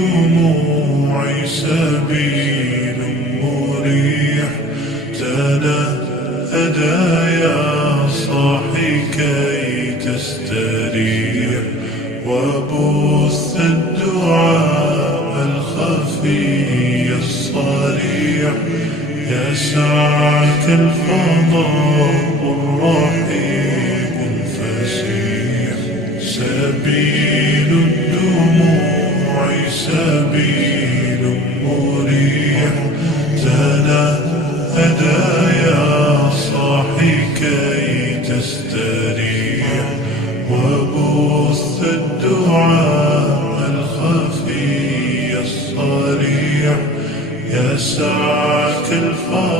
الدموع سبيل مريح تنهدى يا صاحي كي تستريح وبث الدعاء الخفي الصريح يسعك الفضاء الرحيم الفسيح سبيل الدموع سبيل مريح تنهدى يا صاحي كي تستريح وبث الدعاء الخفي الصريح يسعك الفضل